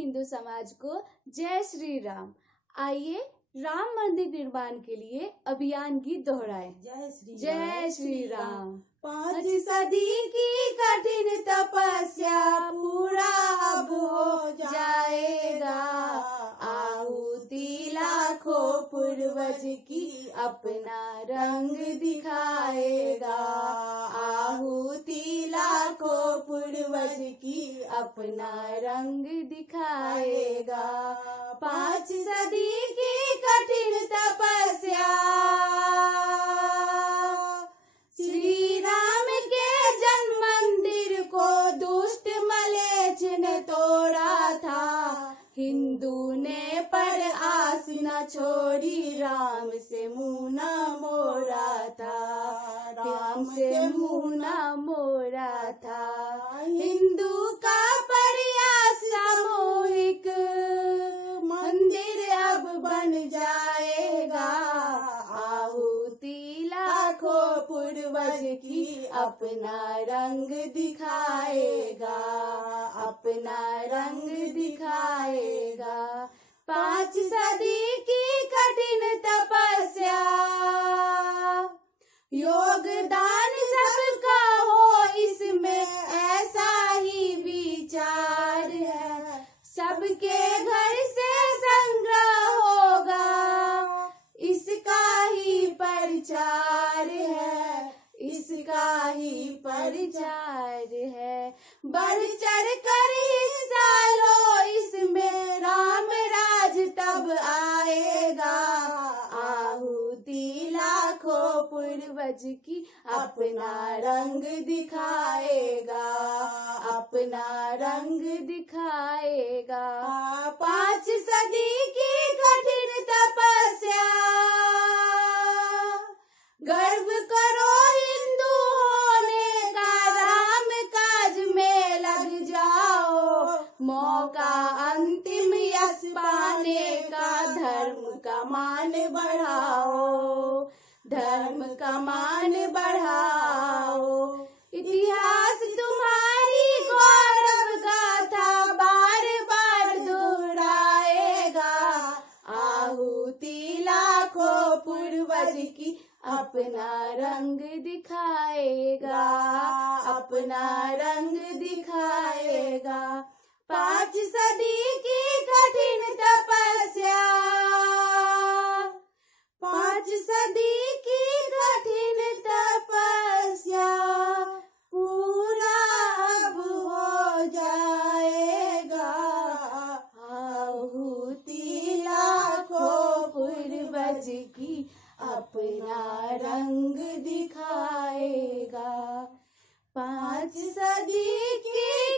हिंदू समाज को जय श्री राम। आइए राम मंदिर निर्माण के लिए अभियान गीत दोहराएं। जय श्री राम। 5 सदी की कठिन तपस्या पूरा अब हो जाएगा। आहुति लाखों पूर्वज की अपना रंग दिखाएगा। आहुति लाखों पूर्वज की अपना रंग दिखाएगा। 5 सदी की कठिन तपस्या श्री राम के जन्म मंदिर को दुष्ट मलेच्छ ने तोड़ा था। हिंदू ने पर आस न छोड़ी, राम से मुंह न मोड़ा था। राम से मुंह न मोड़ा था। हिंदू का प्रयास सामूहिक मंदिर अब बन जाएगा। आहुति लाखों पूर्वज की अपना रंग दिखाएगा। अपना रंग दिखाएगा। 5 सदी की कठिन तपस्या योगदान सबका हो इसमें, ऐसा ही विचार है। सबके घर से संग्रह होगा, इसका ही प्रचार है। इसका ही प्रचार है। बढ़ चढ़ कर हिस्सा लो इसमें, राम राज तब आएगा। आहुति लाखों पूर्वज की अपना रंग दिखाएगा। अपना रंग दिखाएगा। 5 सदी की कठिन तपस्या गर्व करो हिंदू होने का, राम काज में लग जाओ। मौका अंतिम यश पाने का, धर्म का मान बढ़ाओ। धर्म का मान बढ़ाओ। इतिहास तुम्हारी गौरव गाथा बार बार दोहराएगा। आहुति लाखों पूर्वज की अपना रंग दिखाएगा। अपना रंग दिखाएगा। 5 सदी की कठिन तपस्या 5 सदी की कठिन तपस्या पूरा अब हो जाएगा। आहुति लाखों पूर्वज की अपना रंग दिखाएगा। 5 सदी की